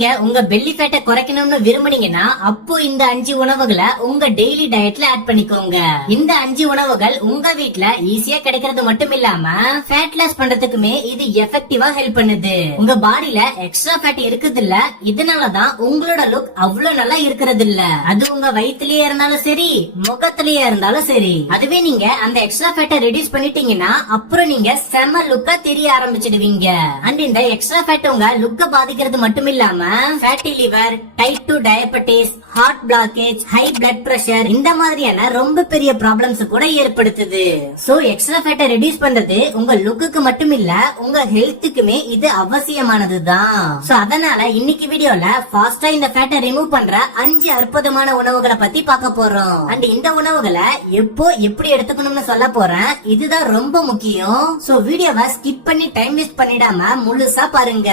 நீங்க உங்க பெல்லி ஃபேட்டை குறைக்கணும்னு விரும்புனீங்கன்னா அப்போ இந்த 5 உணவுகளை உங்க டெய்லி டயட்ல ஆட் பண்ணிக்கோங்க. இந்த 5 உணவுகள் உங்க வீட்ல ஈஸியா கிடைக்கிறது மட்டும் இல்லாம ஃபேட் லாஸ் பண்றதுக்குமே இது எஃபெக்டிவா ஹெல்ப் பண்ணுது. உங்க பாடியில எக்ஸ்ட்ரா ஃபேட் இருக்குது இல்ல, இதனாலதான் உங்களோட லுக் அவ்வளவு நல்லா இருக்கிறது இல்ல. அது உங்க வயிற்றுலயே இருந்தாலும் சரி, முகத்திலேயே இருந்தாலும் சரி. அதுவே நீங்க அந்த எக்ஸ்ட்ரா ஃபேட்டை ரெடியூஸ் பண்ணிட்டீங்கன்னா அப்புறம் நீங்க செம லுக்கா தெரிய ஆரம்பிச்சிடுவீங்க. அண்ட் இந்த எக்ஸ்ட்ரா ஃபேட் உங்க லுக்க பாதிக்கிறது மட்டும் இல்லாம fatty liver, type 2 diabetes, heart blockage, high blood pressure இந்த மாதிரியான ரொம்ப பெரிய ப்ராப்ளம்ஸ் கூட ஏற்படுத்துது. சோ எக்ஸ்ட்ரா ஃபேட்டை ரெடியூஸ் பண்றது உங்க லுக்குக்கு மட்டும் இல்ல, உங்க ஹெல்த்துக்குமே இது அவசியமானதுதான். சோ அதனால இன்னைக்கு வீடியோல ஃபாஸ்டா இந்த ஃபேட்டை ரிமூவ் பண்ற 5 அற்புதமான உணவுகளை பத்தி பார்க்க போறோம். அண்ட் இந்த உணவுகளை எப்போ எப்படி எடுத்துக்கணும்னு சொல்ல போறேன். இதுதான் ரொம்ப முக்கியம். சோ வீடியோவை ஸ்கிப் பண்ணி டைம் வேஸ்ட் பண்ணிடாம முழுசா பாருங்க.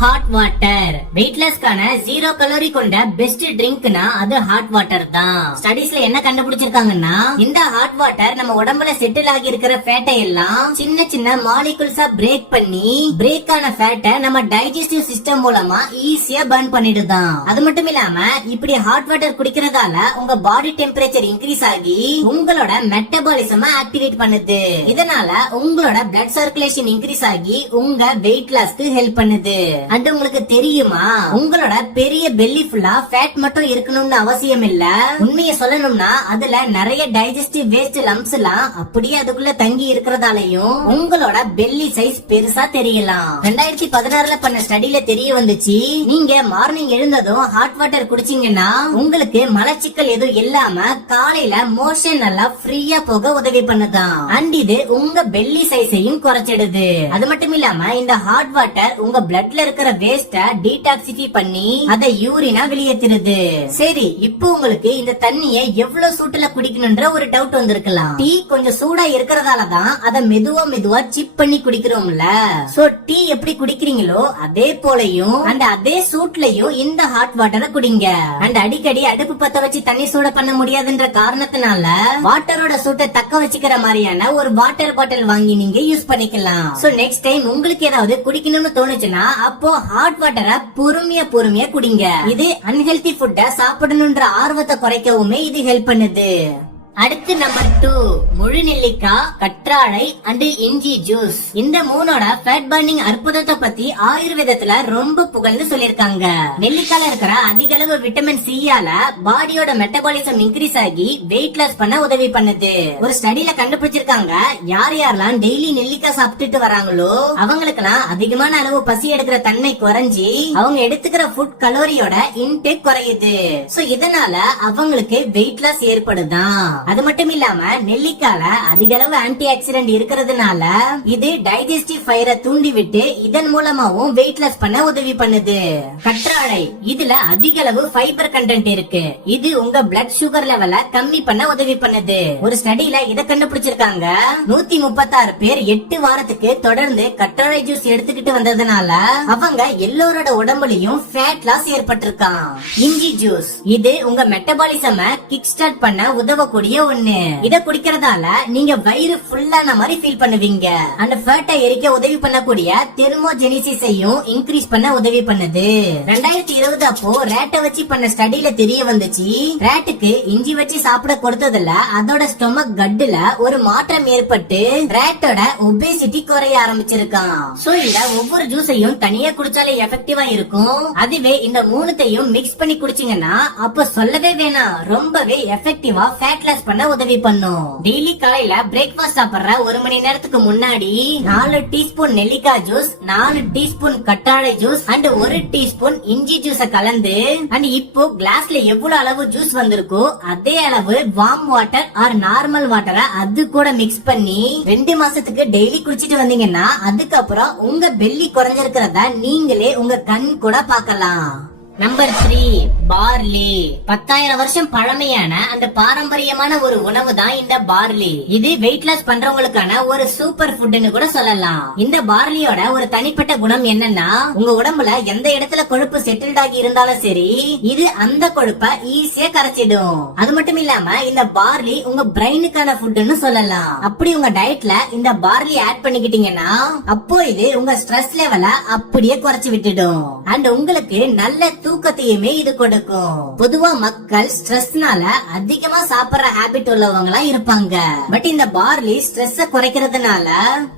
Hot water. வெயிட்லெஸ்க்கான 0 கலோரி கொண்ட பெஸ்ட் ட்ரிங்க்னா அது ஹாட் வாட்டர் தான். ஸ்டடீஸ்ல என்ன கண்டுபிடிச்சிருக்காங்கன்னா, இந்த ஹாட் வாட்டர் நம்ம உடம்புல செட்டில் ஆகி இருக்கிற ஃபேட்டை எல்லாம் சின்ன சின்ன மாலிகுல்ஸா பிரேக் பண்ணி பிரேக் ஆன ஃபேட்டை நம்ம டைஜஸ்டிவ் சிஸ்டம் மூலமா ஈஸியா பர்ன் பண்ணிடுதான். அது மட்டும் இல்லாம இப்படி ஹாட் வாட்டர் குடிக்கிறதால உங்க பாடி டெம்பரேச்சர் இன்க்ரீஸ் ஆகி உங்களோட மெட்டபாலிசம் ஆக்டிவேட் பண்ணுது. இதனால உங்களோட பிளட் சர்க்குலேஷன் இன்க்ரீஸ் ஆகி உங்க வெயிட் லாஸ்க்கு ஹெல்ப் பண்ணுது. அண்ட் உங்களுக்கு தெரியுமா, உங்களோட பெரிய பெல்லி ஃபுல்லா ஃபேட் மட்டும் இருக்கணும்னு அவசியம் இல்ல. உண்மையை சொல்லணும்னா அதுல நிறைய டைஜஸ்டிவ் வேஸ்ட் லம்ப்ஸ் எல்லாம் அப்படியே அதுக்குள்ள தங்கி இருக்கிறதாலையும் உங்களோட பெல்லி சைஸ் பெருசா தெரியலாம். 2016ல பண்ண ஸ்டடில தெரிய வந்துச்சு, நீங்க மார்னிங் எழுந்ததும் ஹாட் வாட்டர் குடிச்சீங்கன்னா உங்களுக்கு மலச்சிக்கல் எதுவும் இல்லாம காலையில மோஷன் நல்லா ஃப்ரீயா போக உதவி பண்ணுதான். அண்ட் இது உங்க பெல்லி சைஸையும் குறைச்சிடுது. அது மட்டும் இல்லாம இந்த ஹாட் வாட்டர் உங்க பிளட்ல இருக்கிற வேஸ்ட டீடாக்சிஃபை பண்ணி அதை யூரினா வெளியேற்றுது. சரி, இப்போ உங்களுக்கு இந்த தண்ணியை எவ்வளவு சூட்டுல குடிக்கணும்ன்ற ஒரு டவுட் வந்திருக்கலாம். டீ கொஞ்சம் சூடா இருக்கிறதாலதான் அதை மெதுவா மெதுவா சிப் பண்ணி குடிக்கிறோம்ல. சோ டீ எப்படி குடிக்கிறீங்களோ அதே போலயும் அந்த அதே சூட்லயும் இந்த ஹாட் வாட்டரை குடிங்க. அண்ட் அடிக்கடி அடுப்பு பத்த வச்சு தண்ணி சூட பண்ண முடியாதுன்ற காரணத்தினால வாட்டரோட சூட்டை தக்க வச்சுக்கிற மாதிரியான ஒரு வாட்டர் பாட்டில் வாங்கி நீங்க யூஸ் பண்ணிக்கலாம். சோ நெக்ஸ்ட் டைம் உங்களுக்கு ஏதாவது குடிக்கணும்னு தோணுச்சுன்னா அப்போ ஹாட் வாட்டரை பொறுமையா குடிங்க. இது அன்ஹெல்தி ஃபுட்ட சாப்பிடணும்ன்ற ஆர்வத்தை குறைக்கவுமே இது ஹெல்ப் பண்ணுது. அடுத்து நம்பர் 2, முழு நெல்லிக்காய், கற்றாழை அண்ட் இஞ்சி ஜூஸ். இந்த மூணோட ஃபேட் பர்னிங் அற்புதத்தை பத்தி ஆயுர்வேதத்துல ரொம்ப புகழ்ந்து சொல்லிருக்காங்க. நெல்லிக்கால இருக்கிற அதிக அளவு விட்டமின் சியால பாடியோட மெட்டபாலிசம் இன்க்ரீஸ் ஆகி வெயிட் லாஸ் பண்ண உதவி பண்ணுது. ஒரு ஸ்டடில கண்டுபிடிச்சிருக்காங்க, யார் யாரெல்லாம் டெய்லி நெல்லிக்காய் சாப்பிட்டுட்டு வராங்களோ அவங்களுக்கெல்லாம் அதிகமான அளவு பசி எடுக்கிற தன்மை குறைஞ்சி அவங்க எடுத்துக்கிற ஃபுட் கலோரியோட இன்டேக் குறையுது. சோ இதனால அவங்களுக்கு வெயிட் லாஸ் ஏற்படுதான். அது மட்டும் இல்லாம நெல்லிக்கால அதிக அளவு ஆன்டி ஆக்சிடென்ட் இருக்கிறதுனால இது டைஜஸ்டிவ் ஃபயரை தூண்டி விட்டு இதன் மூலமாவும் வெயிட் லாஸ் பண்ண உதவி பண்ணுது. கற்றாழை, இதுல அதிக அளவு ஃபைபர் கண்டென்ட் இருக்கு. இது உங்க பிளட் சுகர் லெவல கம்மி பண்ண உதவி பண்ணுது. ஒரு ஸ்டடில இத கண்டுபிடிச்சிருக்காங்க, 136 பேர் 8 வாரத்துக்கு தொடர்ந்து கற்றாழை ஜூஸ் எடுத்துக்கிட்டு வந்ததுனால அவங்க எல்லோரோட உடம்புலயும் ஃபேட் லாஸ் ஏற்பட்டிருக்கான். இஞ்சி ஜூஸ், இது உங்க மெட்டபாலிசம் கிக் ஸ்டார்ட் பண்ண உதவக்கூடிய ஒண்ணு. இத குடிக்கிறதால நீங்க வயிறு ஃபுல்லான மாதிரி ஃபீல் பண்ணுவீங்க. அந்த ஃபேட்டை எரிக்க உதவி பண்ணக்கூடிய தெர்மோஜெனிசிஸையும் இன்க்ரீஸ் பண்ண உதவி பண்ணுது. 2020 அப்போ ரேட்டை வச்சு பண்ண ஸ்டடில தெரிய வந்துச்சு, ரேட்டுக்கு இஞ்சி வச்சு சாப்பிட கொடுத்ததுல அதோட ஸ்டொமக் கட்டுல ஒரு மாற்றம் ஏற்பட்டு ரேட்டோட ஒபேசிட்டி குறைய ஆரம்பிச்சிருக்கான். சோ இந்த ஒவ்வொரு ஜூஸையும் தனியா குடிச்சாலே எஃபெக்டிவா இருக்கும். அதுவே இந்த மூணுத்தையும் மிக்ஸ் பண்ணி குடிச்சீங்கன்னா அப்ப சொல்லவே வேணாம், ரொம்பவே எஃபெக்டிவா ஃபேட் லாஸ் பண்ண உதவி பண்ணும். டெய்லி காலையில பிரேக்ஃபாஸ்ட் சாப்பிடுற 1 மணி நேரத்துக்கு முன்னாடி 4 டீஸ்பூன் நெல்லிக்காய் ஜூஸ், 4 டீஸ்பூன் கற்றாழை ஜூஸ் அண்ட் 1 டீஸ்பூன் இஞ்சி ஜூஸ கலந்து அண்ட் இப்போ கிளாஸ்ல எவ்வளவு அளவு ஜூஸ் வந்திருக்கோ அதே அளவு வார்ம் வாட்டர் ஆர் நார்மல் வாட்டரை அது கூட மிக்ஸ் பண்ணி 2 மாசத்துக்கு டெய்லி குடிச்சிட்டு வந்தீங்கன்னா அதுக்கப்புறம் உங்க பெல்லி குறைஞ்சிருக்கிறத நீங்களே உங்க கண் கூட பார்க்கலாம். Number 3 barley. 10,000 வருஷம் பழமையான அந்த பாரம்பரியமான ஒரு உணவு தான் இந்த பார்லி. இது வெயிட் லாஸ் பண்றவங்களுக்கான ஒரு சூப்பர் ஃபுட்னு கூட சொல்லலாம். இந்த பார்லியோட ஒரு தனிப்பட்ட குணம் என்னன்னா, உங்க உடம்புல எந்த இடத்துல கொழுப்பு செட்டில்ட் ஆகி இருந்தாலும் சரி, இது அந்த கொழுப்பை ஈஸியா கரைச்சிடும். அது மட்டும் இல்லாம இந்த பார்லி உங்க பிரெயினுக்கான ஃபுட்னு சொல்லலாம். அப்படி உங்க டயட்ல இந்த பார்லி ஆட் பண்ணிக்கிட்டீங்கன்னா, அப்போ இது உங்க ஸ்ட்ரெஸ் லெவலை அப்படியே குறைச்சு விட்டுடும். அண்ட் உங்களுக்கு நல்ல தூக்கத்தையுமே இது கொடுக்கும். பொதுவா மக்கள் ஸ்ட்ரெஸ்னால அதிகமா சாப்பிடுற ஹாபிட் உள்ளவங்களா இருப்பாங்க. பட் இந்த பார்லி ஸ்ட்ரெஸ் குறைக்கிறதுனால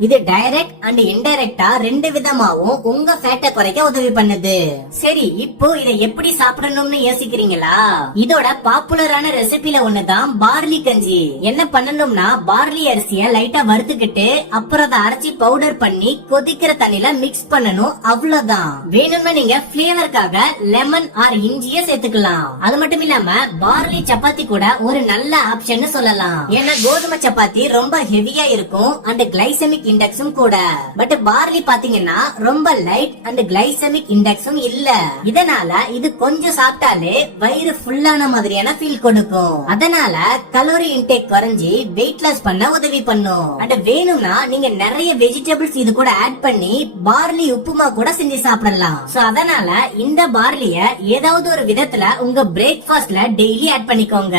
இது டைரக்ட் அண்ட் இன்டைரக்டா ரெண்டு விதமாவும் உங்க ஃபேட்டை குறைக்க உதவி பண்ணுது. சரி, இப்போ இதை எப்படி சாப்பிடணும்னு யோசிக்கிறீங்களா? இதோட பாப்புலரான ரெசிபில ஒண்ணுதான் பார்லி கஞ்சி. என்ன பண்ணணும்னா, பார்லி அரிசிய லைட்டா வறுத்துக்கிட்டு அப்புறம் அதை அரைச்சி பவுடர் பண்ணி கொதிக்கிற தண்ணில மிக்ஸ் பண்ணணும். அவ்வளவுதான். வேணும்னா நீங்க பிளேவருக்காக லெமன் ஆர் இஞ்சிய சேர்த்துக்கலாம். அது மட்டும் இல்லாம பார்லி சப்பாத்தி கூட ஒரு நல்ல ஆப்ஷன் சொல்லலாம். ஏன்னா கோதுமை சப்பாத்தி ரொம்ப ஹெவியா இருக்கும் அண்ட் கிளைசெமிக் இண்டெக்ஸும் கூட. பட் பார்லி பாத்தீங்கன்னா ரொம்ப லைட் அண்ட் கிளைசெமிக் இண்டெக்ஸும் இல்ல. இதனால இது கொஞ்சம் சாப்பிட்டாலே வயிறு ஃபுல்லான மாதிரியான ஃபீல் கொடுக்கும். அதனால கலோரி இன்டேக் குறைஞ்சி வெயிட் லாஸ் பண்ண உதவி பண்ணும். அண்ட் வேணும்னா நீங்க நிறைய வெஜிடபிள்ஸ் இது கூட ஆட் பண்ணி பார்லி உப்புமா கூட செஞ்சு சாப்பிடலாம். சோ அதனால இந்த பார்லிய ஏதாவது ஒரு விதத்துல உங்க பிரேக்ஃபாஸ்ட்ல டெய்லி ஆட் பண்ணிக்கோங்க.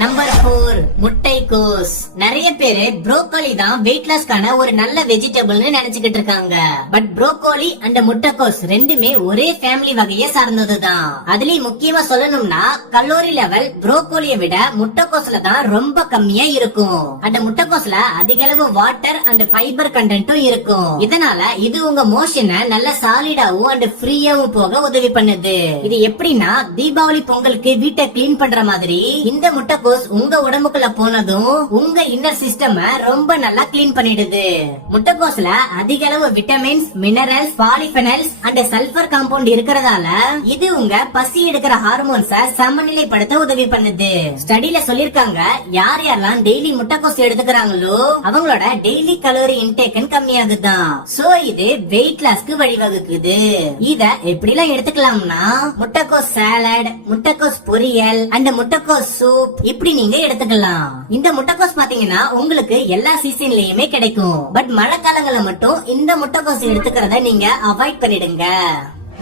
நம்பர் 4 முட்டைக்கோஸ். நிறைய பேரு ப்ரோக்கோலி தான் வெயிட் லாஸ்க்கான ஒரு நல்ல வெஜிடபிள்னு நினைச்சுக்கிட்டு இருக்காங்க. பட் ப்ரோக்கோலி அண்ட் முட்டைக்கோஸ் ரெண்டுமே ஒரே ஃபேமிலி வகையை சார்ந்ததுதான். அதுலயும் முக்கியமா சொல்லணும்னா கலோரி லெவல் ப்ரோக்கோலியை விட முட்டைக்கோஸ்ல தான் ரொம்ப கம்மியா இருக்கும். அண்ட் முட்டைக்கோஸ்ல அதிக அளவு வாட்டர் அண்ட் ஃபைபர் கண்டென்ட்டும் இருக்கும். இதனால இது உங்க மோஷனை நல்ல சாலிடாவும் அண்ட் ஃப்ரீயாவும் போக உதவி பண்ணுது. இது எப்படின்னா, தீபாவளி பொங்கலுக்கு வீட்டை கிளீன் பண்ற மாதிரி இந்த முட்டைக்கோஸ் உங்க உடம்புக்குள்ள போனதும் உங்க இன்னர் சிஸ்டம் ரொம்ப நல்லா கிளீன் பண்ணிடுது. முட்டைக்கோஸ்ல அதிக அளவு vitamins, minerals, polyphenols and sulphur compound இருக்கிறதால இது உங்க பசி எடுக்கிற ஹார்மோன்ஸ சமநிலைப்படுத்த உதவி பண்ணுது. ஸ்டடில சொல்லிருக்காங்க, யார் யாரெல்லாம் டெய்லி முட்டைக்கோஸ் எடுத்துக்கிறாங்களோ அவங்களோட டெய்லி கலோரி இன்டேக் கம்மியாகுதான். சோ இது வெயிட் லாஸ்க்கு வழிவகுக்குது. இத எப்படிலாம் எடுத்துக்கலாம்னா, முட்டைக்கோஸ் சாலட், முட்டைக்கோஸ் பொரியல் அண்ட் முட்டைக்கோஸ் சூப் இப்படி நீங்க எடுத்துக்கலாம். இந்த முட்டைக்கோஸ் பாத்தீங்கன்னா உங்களுக்கு எல்லா சீசன்லயுமே கிடைக்கும். பட் மழை காலங்கள்ல மட்டும் இந்த முட்டைக்கோஸ் எடுத்துக்கிறத நீங்க அவாய்ட் பண்ணிடுங்க.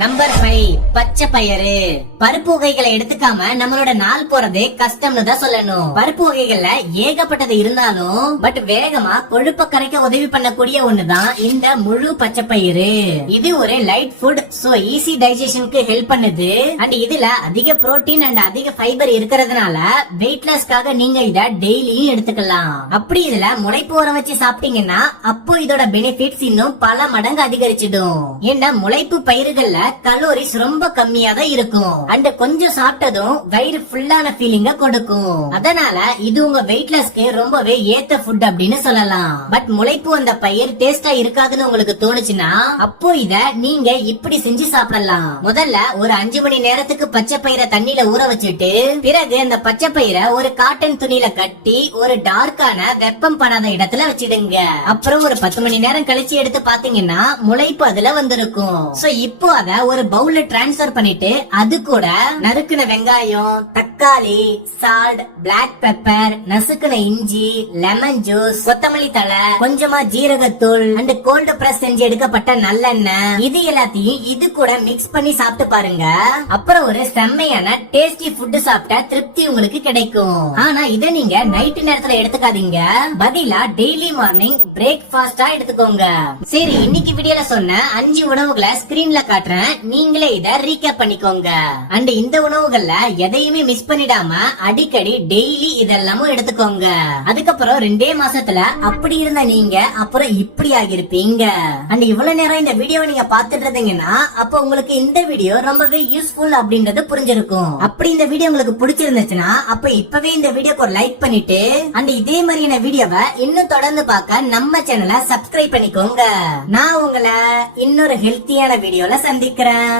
நம்பர் 5 பச்சை பயிறு. பருப்பு வகைகளை எடுத்துக்காம நம்மளோட நாள் போறதே கஷ்டம்னு தான் சொல்லணும். பருப்பு வகைகள்ல ஏகப்பட்டது இருந்தாலும் பட் வேகமா கொழுப்ப கரைக்க உதவி பண்ணக்கூடிய ஒண்ணுதான் இந்த முழு பச்சை பயிறு. இது ஒரு லைட் ஃபுட், சோ ஈஸி டைஜஷனுக்கு ஹெல்ப் பண்ணுது. அண்ட் இதுல அதிக புரோட்டீன் அண்ட் அதிக ஃபைபர் இருக்கிறதுனால வெயிட் லாஸ்க்காக நீங்க இத டெய்லியும் எடுத்துக்கலாம். அப்படி இதுல முளைப்பு உரம் வச்சு சாப்பிட்டீங்கன்னா அப்போ இதோட பெனிஃபிட்ஸ் இன்னும் பல மடங்கு அதிகரிச்சிடும். ஏன்னா முளைப்பு பயிர்கள்ல கலோரிஸ் ரொம்ப கம்மியா தான் இருக்கும். அண்ட் கொஞ்சம் சாப்பிட்டதும் வயிறு ஃபுல்லான ஃபீலிங்க கொடுக்கும். அதனால இது உங்க வெயிட் லாஸ்க்கு ரொம்பவே ஏத்த ஃபுட் அப்படின்னு சொல்லலாம். பட் முளைப்பு அந்த பயிர் டேஸ்டா இருக்காதுன்னு உங்களுக்கு தோணுச்சுன்னா அப்போ இத நீங்க இப்படி செஞ்சு சாப்பிடலாம். முதல்ல ஒரு 5 மணி நேரத்துக்கு பச்சை பயிரை தண்ணியில ஊற வச்சுட்டு பிறகு அந்த பச்சை பயிரை ஒரு காட்டன் துணியில கட்டி ஒரு டார்க்கான வெப்பம் படாத இடத்துல வச்சிடுங்க. அப்புறம் ஒரு 10 மணி நேரம் கழிச்சு எடுத்து பாத்தீங்கன்னா முளைப்பு அதுல வந்திருக்கும். சோ இப்போ அத ஒரு பவுல்ல டிரான்ஸ்பர் பண்ணிட்டு அது கூட நறுக்குன வெங்காயம், தக்காளி, சால்ட், பிளாக் பெப்பர், நசுக்குன இஞ்சி, லெமன் ஜூஸ், கொத்தமல்லி தழை, கொஞ்சமா ஜீரகத்தூள் அண்ட் கோல்டு பிரஸ் செஞ்சு எடுக்கப்பட்ட நல்லெண்ணெய் இது எல்லாத்தையும் இது கூட மிக்ஸ் பண்ணி சாப்பிட்டு பாருங்க. அப்புறம் ஒரு செம்மையான டேஸ்டி ஃபுட் சாப்பிட்ட திருப்தி உங்களுக்கு கிடைக்கும். ஆனா இத நீங்க நைட் நேரத்துல எடுத்துக்காதீங்க, பதிலா டெய்லி மார்னிங் பிரேக்ஃபாஸ்டா எடுத்துக்கோங்க. சரி, இன்னைக்கு வீடியோல சொன்ன 5 உணவுகளை ஸ்கிரீன்ல காட்டுறேன், நீங்களே இத ரீகேப் பண்ணிக்கோங்க. அண்ட் இந்த உணவுகள்ல எதையுமே மிஸ் பண்ணிடாம அடிக்கடி டெய்லி இதெல்லாமும் எடுத்துக்கோங்க. அதுக்கப்புறம் 2 மாசத்துல அப்படி இருந்த நீங்க அப்புறம் இப்படி ஆகிருப்பீங்க. அண்ட் இவ்வளவு நேரம் இந்த வீடியோவை நீங்க பாத்துட்டு இருந்தீங்கன்னா அப்ப உங்களுக்கு இந்த வீடியோ ரொம்பவே யூஸ்ஃபுல் அப்படின்றது புரிஞ்சிருக்கும். அப்படி இந்த வீடியோ உங்களுக்கு பிடிச்சிருந்துச்சுன்னா அப்ப இப்பவே இந்த வீடியோக்கு ஒரு லைக் பண்ணிட்டு அண்ட் இதே மாதிரியான வீடியோவை இன்னும் தொடர்ந்து பார்க்க நம்ம சேனலை சப்ஸ்கிரைப் பண்ணிக்கோங்க. நான் உங்களை இன்னொரு ஹெல்த்தியான வீடியோல சந்திக்கிறேன்.